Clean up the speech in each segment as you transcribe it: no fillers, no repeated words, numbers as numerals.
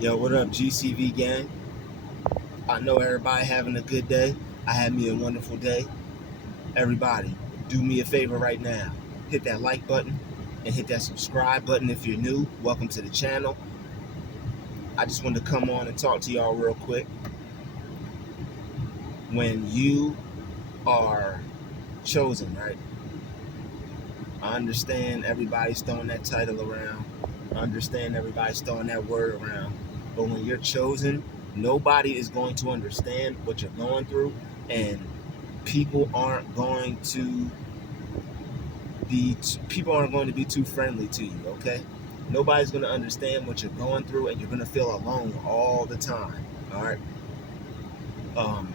Yo, what up, GCV gang? I know everybody having a good day. I had me a wonderful day. Everybody, do me a favor right now. Hit that like button and hit that subscribe button if you're new. Welcome to the channel. I just wanted to come on and talk to y'all real quick. When you are chosen, right? I understand everybody's throwing that title around. I understand everybody's throwing that word around. But when you're chosen, nobody is going to understand what you're going through, and people aren't going to be too friendly to you. Okay, nobody's going to understand what you're going through, and you're going to feel alone all the time. All right. Um,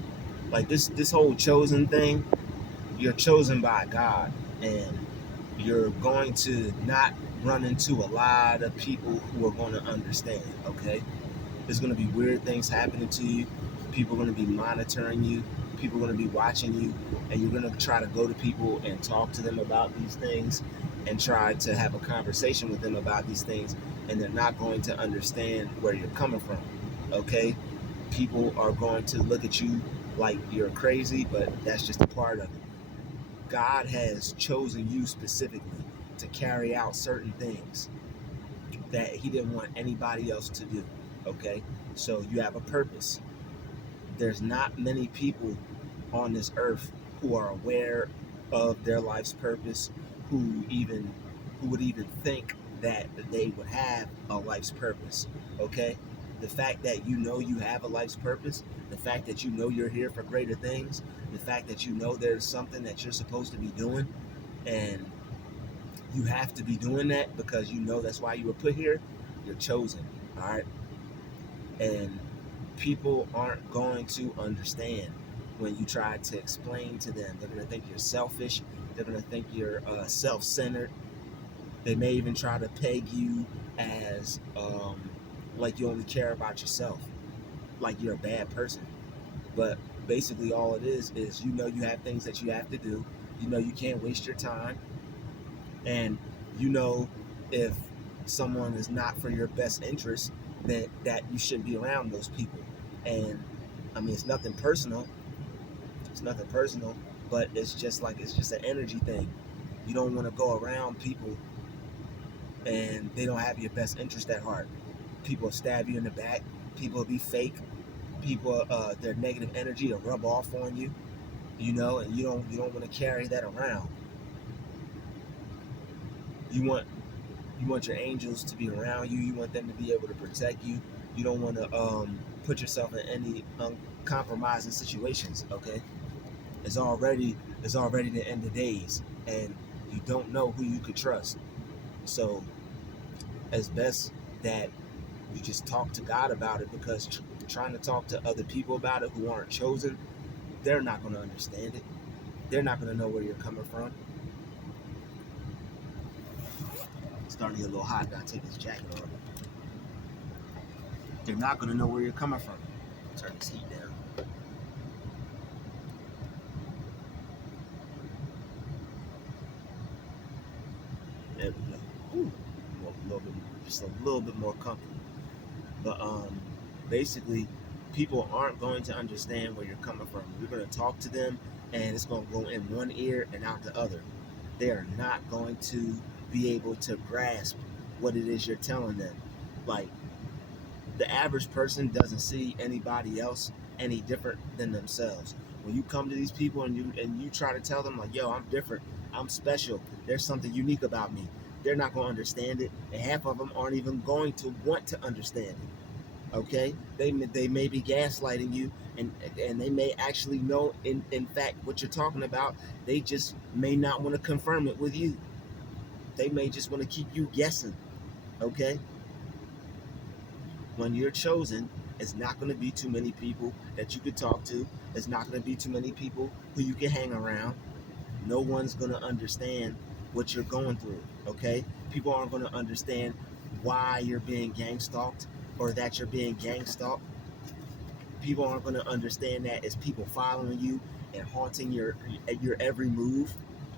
like this whole chosen thing, you're chosen by God, and you're going to not run into a lot of people who are going to understand. Okay, there's going to be weird things happening to you. People are going to be monitoring you. People are going to be watching you, and you're going to try to go to people and talk to them about these things and try to have a conversation with them about these things, and they're not going to understand where you're coming from. Okay, people are going to look at you like you're crazy, but that's just a part of it. God has chosen you specifically to carry out certain things that He didn't want anybody else to do. Okay, so you have a purpose. There's not many people on this earth who are aware of their life's purpose, who would even think that they would have a life's purpose. Okay, the fact that you know you have a life's purpose, the fact that you know you're here for greater things, the fact that you know there's something that you're supposed to be doing, and you have to be doing that because you know that's why you were put here. You're chosen. All right, and people aren't going to understand when you try to explain to them. They're going to think you're selfish. They're going to think you're self-centered. They may even try to peg you as like you only care about yourself, like you're a bad person. But basically all it is you know you have things that you have to do. You know you can't waste your time, and you know if someone is not for your best interest, that you shouldn't be around those people. And I mean, it's nothing personal. It's nothing personal, but it's just an energy thing. You don't want to go around people and they don't have your best interest at heart. People will stab you in the back. People will be fake. People, their negative energy will rub off on you. You know, and you don't want to carry that around. You want you want your angels to be around you. You want them to be able to protect you. You don't want to put yourself in any compromising situations. Okay, it's already the end of days, and you don't know who you could trust. So it's best that you just talk to God about it, because trying to talk to other people about it who aren't chosen, they're not going to understand it. They're not going to know where you're coming from. It's starting to get a little hot. Gotta take this jacket off. They're not going to know where you're coming from. Turn this heat down. There we go. Ooh, a little bit, just a little bit more comfortable. But basically, people aren't going to understand where you're coming from. You're going to talk to them, and it's going to go in one ear and out the other. They are not going to be able to grasp what it is you're telling them. Like, the average person doesn't see anybody else any different than themselves. When you come to these people and you try to tell them like, yo, I'm different, I'm special, there's something unique about me, they're not going to understand it, and half of them aren't even going to want to understand it. Okay, they may be gaslighting you, and they may actually know in fact what you're talking about. They just may not want to confirm it with you. They may just want to keep you guessing. Okay, when you're chosen, it's not going to be too many people that you could talk to. It's not going to be too many people who you can hang around. No one's going to understand what you're going through. Okay, people aren't going to understand why you're being gang stalked, or that you're being gang stalked. People aren't going to understand that it's people following you and haunting your every move.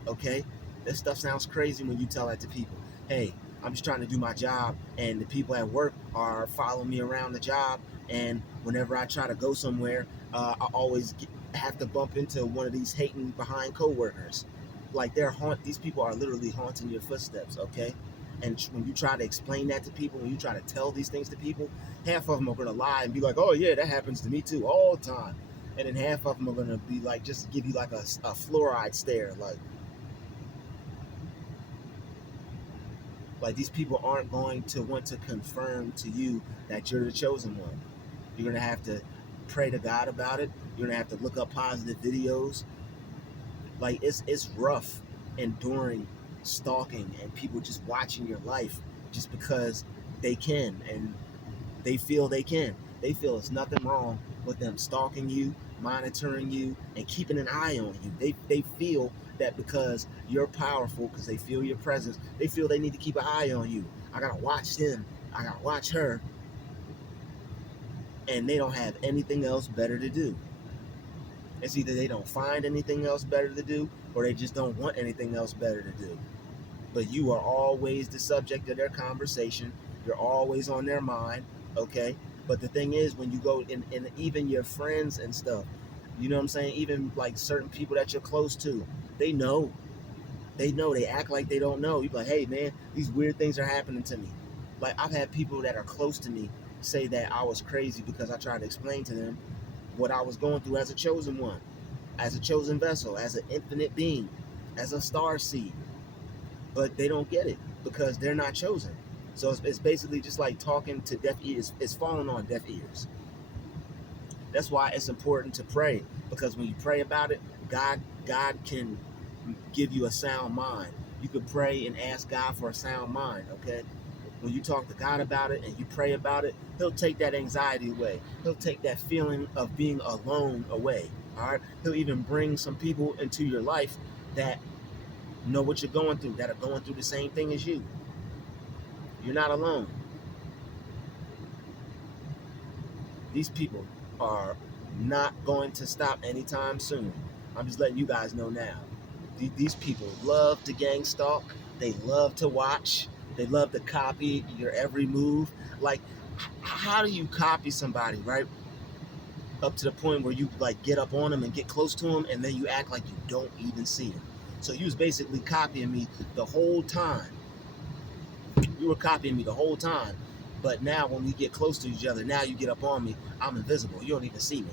Okay, this stuff sounds crazy when you tell that to people. Hey, I'm just trying to do my job, and the people at work are following me around the job. And whenever I try to go somewhere, I always have to bump into one of these hating behind coworkers. Like these people are literally haunting your footsteps. Okay, and when you try to explain that to people, when you try to tell these things to people, half of them are gonna lie and be like, "Oh yeah, that happens to me too all the time," and then half of them are gonna be like, just give you like a fluoride stare, like these people aren't going to want to confirm to you that you're the chosen one. You're gonna have to pray to God about it. You're gonna have to look up positive videos. Like it's rough enduring stalking and people just watching your life just because they can, and they feel they can. They feel there's nothing wrong with them stalking you, monitoring you, and keeping an eye on you. They feel that because you're powerful, because they feel your presence, they feel they need to keep an eye on you. I gotta watch him, I gotta watch her, and they don't have anything else better to do. It's either they don't find anything else better to do, or they just don't want anything else better to do. But you are always the subject of their conversation. You're always on their mind, okay? But the thing is, when you go in even your friends and stuff, you know what I'm saying? Even like certain people that you're close to, they know. They know. They act like they don't know. You're like, hey, man, these weird things are happening to me. Like, I've had people that are close to me say that I was crazy because I tried to explain to them what I was going through as a chosen one, as a chosen vessel, as an infinite being, as a star seed. But they don't get it because they're not chosen. So it's basically just like talking to deaf ears. It's falling on deaf ears. That's why it's important to pray, because when you pray about it, God can give you a sound mind. You could pray and ask God for a sound mind. Okay, when you talk to God about it and you pray about it, He'll take that anxiety away. He'll take that feeling of being alone away. All right, He'll even bring some people into your life that know what you're going through, that are going through the same thing as you. You're not alone. These people are not going to stop anytime soon. I'm just letting you guys know now. These people love to gang stalk. They love to watch. They love to copy your every move. Like, how do you copy somebody, right? Up to the point where you like get up on them and get close to them, and then you act like you don't even see them. So you was basically copying me the whole time. You were copying me the whole time. But now when we get close to each other, now you get up on me. I'm invisible. You don't even see me.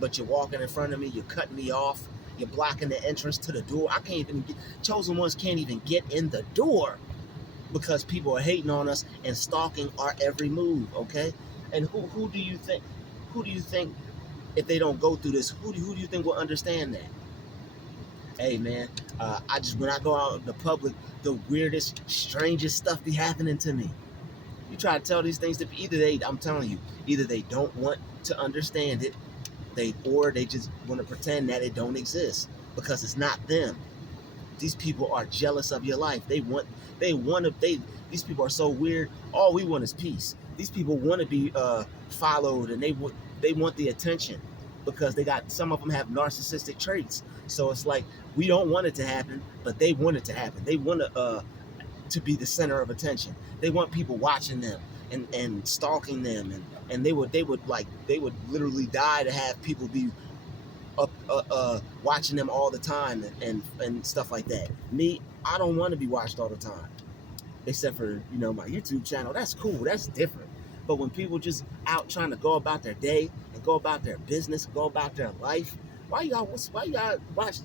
But you're walking in front of me. You're cutting me off. You're blocking the entrance to the door. I can't even get, chosen ones can't even get in the door because people are hating on us and stalking our every move. Okay, and who do you think? Who do you think if they don't go through this? Who do you think will understand that? Hey man, I just when I go out in the public, the weirdest, strangest stuff be happening to me. You try to tell these things to either I'm telling you, either they don't want to understand it, or they just want to pretend that it don't exist because it's not them. These people are jealous of your life. These people are so weird. All we want is peace. These people want to be followed, and they want the attention because some of them have narcissistic traits. So it's like we don't want it to happen, but they want it to happen. They want to be the center of attention. They want people watching them and stalking them, and they would literally die to have people be up watching them all the time, and stuff like that. Me, I don't want to be watched all the time, except for my YouTube channel. That's cool. That's different. But when people just out trying to go about their day and go about their business, go about their life, why you got watch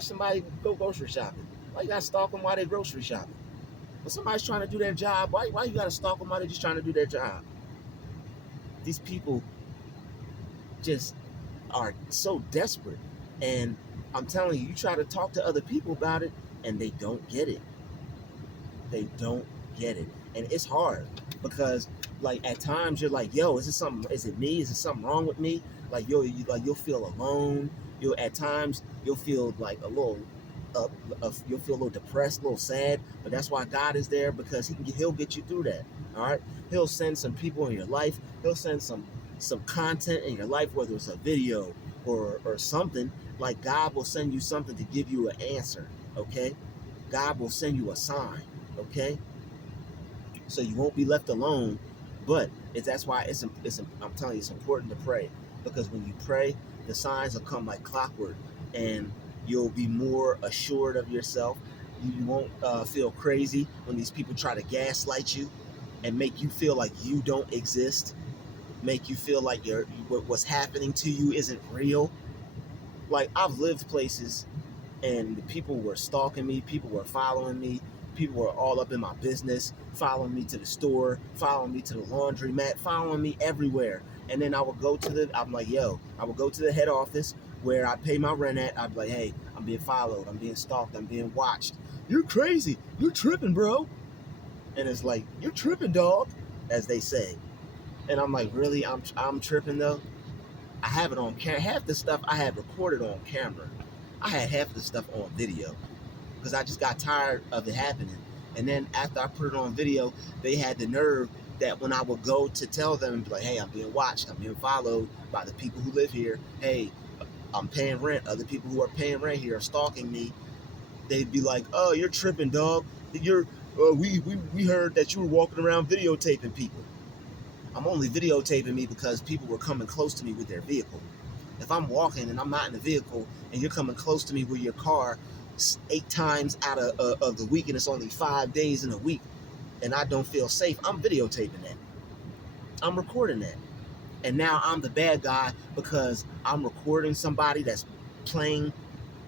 somebody go grocery shopping? Why you got to stalk them while they grocery shopping? When somebody's trying to do their job, why you got to stalk them while they're just trying to do their job? These people just are so desperate. And I'm telling you, you try to talk to other people about it, and they don't get it. They don't get it. And it's hard because, like, at times you're like, yo, is it me? Is it something wrong with me? Like, you'll feel alone. At times, you'll feel like a little, you'll feel a little depressed, a little sad. But that's why God is there, because He'll get you through that. All right. He'll send some people in your life. He'll send some content in your life, whether it's a video or something. Like, God will send you something to give you an answer. Okay. God will send you a sign. Okay. so you won't be left alone. But that's why I'm telling you, it's important to pray, because when you pray, the signs will come like clockwork, and you'll be more assured of yourself. You won't feel crazy when these people try to gaslight you and make you feel like you don't exist, make you feel like what's happening to you isn't real. Like, I've lived places and the people were stalking me, people were following me, people were all up in my business, following me to the store, following me to the laundromat, following me everywhere. And then I'm like, yo, I would go to the head office where I pay my rent at. I'd be like, hey, I'm being followed, I'm being stalked, I'm being watched. You're crazy, you're tripping, bro. And it's like, you're tripping, dog, as they say. And I'm like, really? I'm tripping though? I have it on camera. Half the stuff I had recorded on camera. I had half the stuff on video because I just got tired of it happening. And then after I put it on video, they had the nerve that when I would go to tell them and be like, hey, I'm being watched, I'm being followed by the people who live here. Hey, I'm paying rent. Other people who are paying rent here are stalking me. They'd be like, oh, you're tripping, dog. We heard that you were walking around videotaping people. I'm only videotaping me because people were coming close to me with their vehicle. If I'm walking and I'm not in the vehicle and you're coming close to me with your car 8 times out of the week, and it's only 5 days in a week, and I don't feel safe, I'm videotaping that. I'm recording that. And now I'm the bad guy because I'm recording somebody that's playing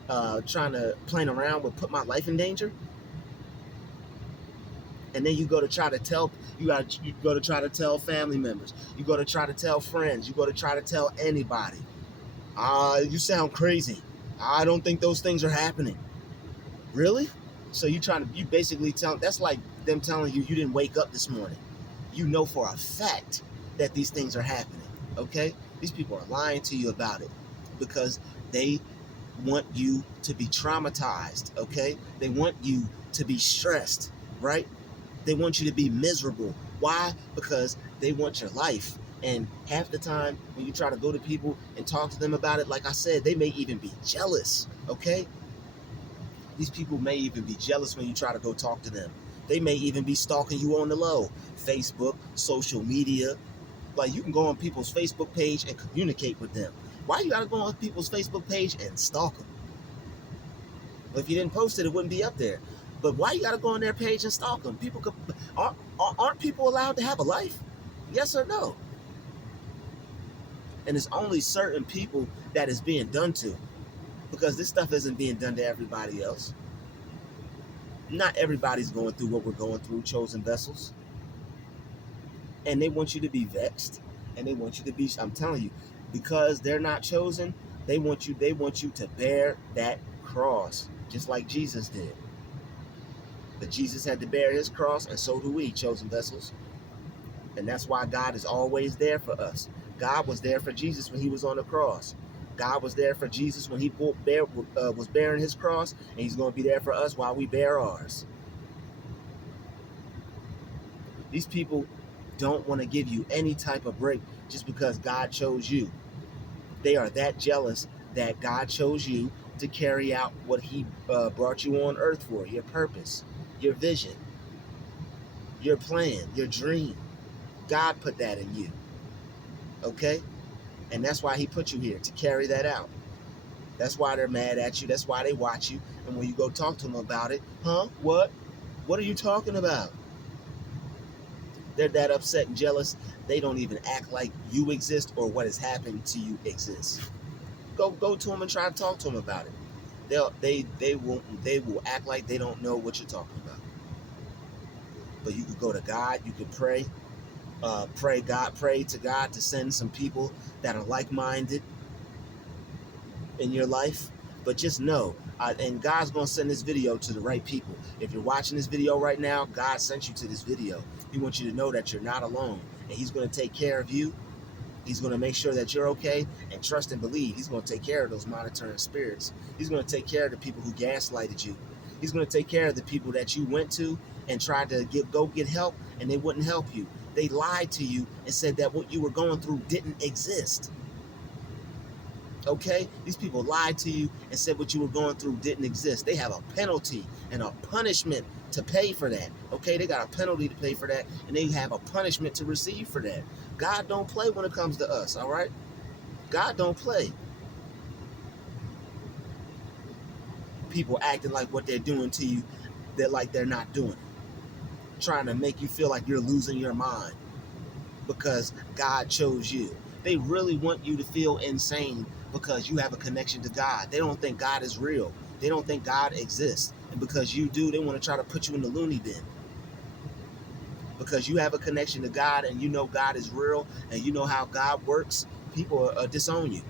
around with put my life in danger. And then you go to try to tell family members, you go to try to tell friends, you go to try to tell anybody. You sound crazy. I don't think those things are happening. Really? So you basically that's like them telling you didn't wake up this morning. You know for a fact that these things are happening. Okay? These people are lying to you about it because they want you to be traumatized. Okay? They want you to be stressed, right? They want you to be miserable. Why? Because they want your life. And half the time when you try to go to people and talk to them about it, like I said, they may even be jealous. Okay? These people may even be jealous when you try to go talk to them. They may even be stalking you on the low. Facebook, social media. Like, you can go on people's Facebook page and communicate with them. Why you gotta go on people's Facebook page and stalk them? Well, if you didn't post it, it wouldn't be up there. But why you gotta go on their page and stalk them? Aren't people allowed to have a life? Yes or no? And it's only certain people that is being done to, because this stuff isn't being done to everybody else. Not everybody's going through what we're going through, chosen vessels. And they want you to be vexed, and they want you to be, I'm telling you, because they're not chosen, they want you to bear that cross, just like Jesus did. But Jesus had to bear his cross, and so do we, chosen vessels. And that's why God is always there for us. God was there for Jesus when he was on the cross. God was there for Jesus when he was bearing his cross, and he's going to be there for us while we bear ours. These people don't want to give you any type of break just because God chose you. They are that jealous that God chose you to carry out what he brought you on earth for, your purpose, your vision, your plan, your dream. God put that in you. Okay? And that's why he put you here, to carry that out. That's why they're mad at you. That's why they watch you. And when you go talk to them about it, what? What are you talking about? They're that upset and jealous, they don't even act like you exist or what has happened to you exists. Go to them and try to talk to them about it. They will act like they don't know what you're talking about. But you could go to God, you could pray to God to send some people that are like-minded in your life. But just know, and God's going to send this video to the right people. If you're watching this video right now, God sent you to this video. He wants you to know that you're not alone, and he's going to take care of you. He's going to make sure that you're okay, and trust and believe. He's going to take care of those monitoring spirits. He's going to take care of the people who gaslighted you. He's going to take care of the people that you went to and tried to go get help, and they wouldn't help you. They lied to you and said that what you were going through didn't exist. Okay? These people lied to you and said what you were going through didn't exist. They have a penalty and a punishment to pay for that. Okay? They got a penalty to pay for that, and they have a punishment to receive for that. God don't play when it comes to us, all right? God don't play. People acting like what they're doing to you, they're like they're not doing it. Trying to make you feel like you're losing your mind because God chose you. They really want you to feel insane because you have a connection to God. They don't think God is real. They don't think God exists. And because you do, they want to try to put you in the loony bin. Because you have a connection to God and you know God is real and you know how God works, people disown you.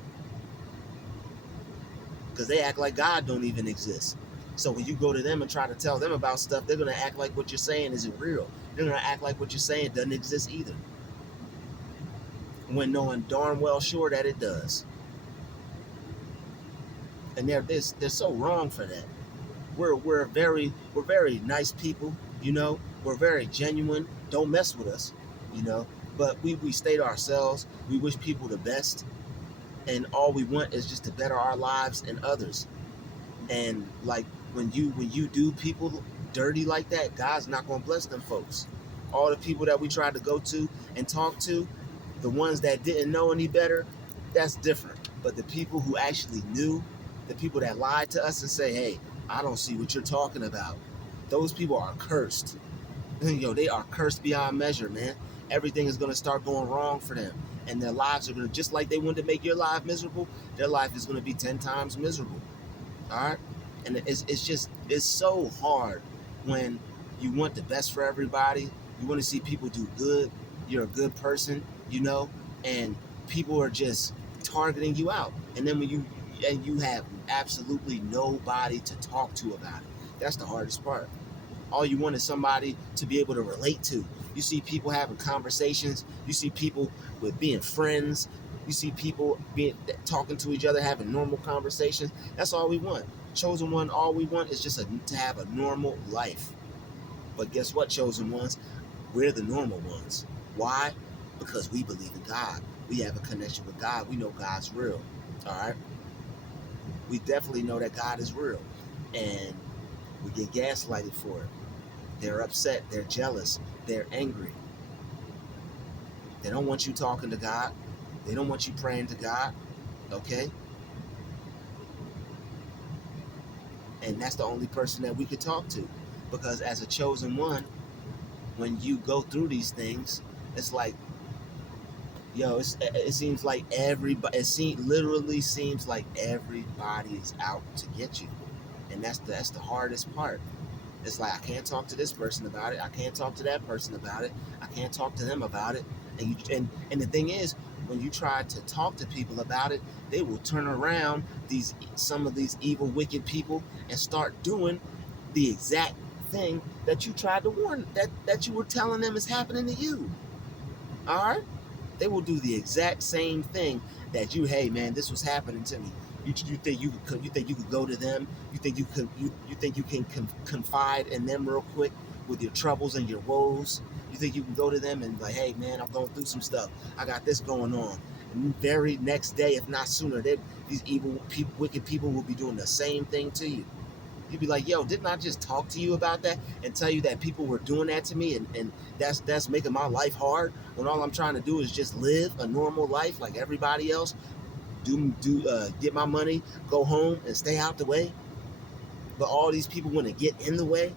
Because they act like God don't even exist. So when you go to them and try to tell them about stuff, they're going to act like what you're saying isn't real. They're going to act like what you're saying doesn't exist either, when knowing darn well sure that it does. And they're so wrong for that. We're very nice people, you know. We're very genuine. Don't mess with us, you know. But we stay to ourselves. We wish people the best, and all we want is just to better our lives and others. And like when you do people dirty like that, God's not gonna bless them folks. All the people that we tried to go to and talk to, the ones that didn't know any better, that's different. But the people who actually knew, the people that lied to us and say, hey, I don't see what you're talking about, those people are cursed. They are cursed beyond measure, man. Everything is gonna start going wrong for them. And their lives are gonna, just like they wanted to make your life miserable, their life is gonna be 10 times miserable. All right. And it's so hard when you want the best for everybody. You want to see people do good. You're a good person, you know, and people are just targeting you out. And then when you have absolutely nobody to talk to about it, that's the hardest part. All you want is somebody to be able to relate to. You see people having conversations. You see people with being friends. You see people being talking to each other, having normal conversations. That's all we want. Chosen one, all we want is just to have a normal life. But guess what, chosen ones? We're the normal ones. Why? Because we believe in God. We have a connection with God. We know God's real. All right? We definitely know that God is real. And we get gaslighted for it. They're upset. They're jealous. They're angry. They don't want you talking to God. They don't want you praying to God. Okay? And that's the only person that we could talk to. Because as a chosen one, when you go through these things, it's like, it seems like everybody, literally seems like everybody is out to get you. And that's the hardest part. It's like, I can't talk to this person about it. I can't talk to that person about it. I can't talk to them about it. And the thing is, when you try to talk to people about it, they will turn around, some of these evil, wicked people, and start doing the exact thing that you tried to warn, that you were telling them is happening to you. All right? They will do the exact same thing that you, hey man, this was happening to me. You think you could go to them? You think you can confide in them real quick with your troubles and your woes? You think you can go to them and like, hey man, I'm going through some stuff. I got this going on. And the very next day, if not sooner, these evil, wicked people will be doing the same thing to you. You'd be like, yo, didn't I just talk to you about that and tell you that people were doing that to me, and that's making my life hard, when all I'm trying to do is just live a normal life like everybody else, get my money, go home, and stay out the way. But all these people want to get in the way,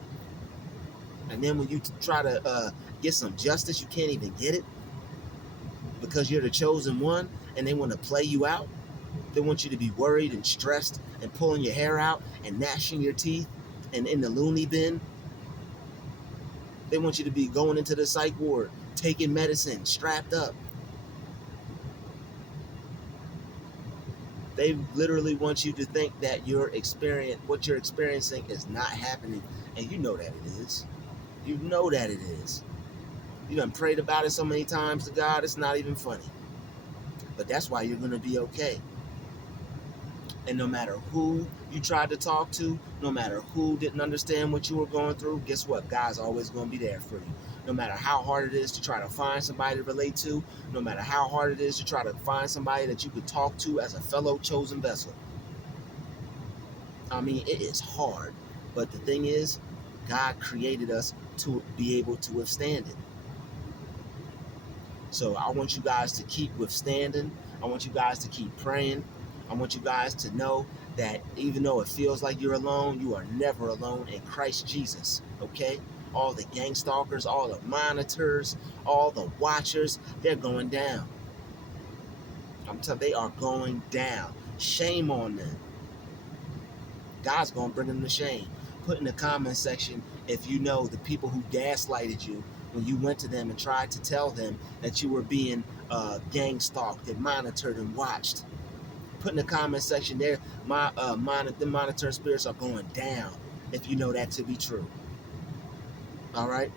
and then when you try to get some justice, you can't even get it because you're the chosen one, and they want to play you out. They want you to be worried and stressed and pulling your hair out and gnashing your teeth and in the loony bin. They want you to be going into the psych ward, taking medicine, strapped up. They literally want you to think that what you're experiencing is not happening, and you know that it is. You know that it is. You done prayed about it so many times to God, it's not even funny. But that's why you're going to be okay. And no matter who you tried to talk to, no matter who didn't understand what you were going through, guess what? God's always going to be there for you. No matter how hard it is to try to find somebody to relate to, no matter how hard it is to try to find somebody that you could talk to as a fellow chosen vessel. I mean, it is hard. But the thing is, God created us to be able to withstand it. So I want you guys to keep withstanding. I want you guys to keep praying. I want you guys to know that even though it feels like you're alone, you are never alone in Christ Jesus, okay? All the gang stalkers, all the monitors, all the watchers, they're going down. I'm telling you, they are going down. Shame on them. God's going to bring them to shame. Put in the comment section if you know the people who gaslighted you when you went to them and tried to tell them that you were being gang stalked and monitored and watched. Put in the comment section there, the monitoring spirits are going down if you know that to be true. All right?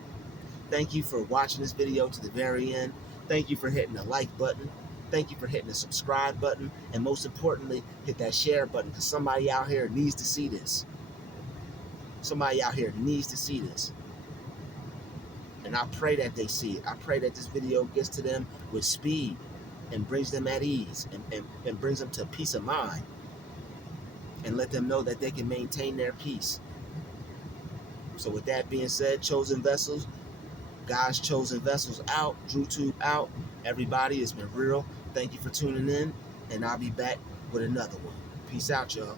Thank you for watching this video to the very end. Thank you for hitting the like button. Thank you for hitting the subscribe button. And most importantly, hit that share button because somebody out here needs to see this. Somebody out here needs to see this. And I pray that they see it. I pray that this video gets to them with speed and brings them at ease and brings them to peace of mind and let them know that they can maintain their peace. So with that being said, chosen vessels, God's chosen vessels out, Druuill out. Everybody, it's been real. Thank you for tuning in, and I'll be back with another one. Peace out, y'all.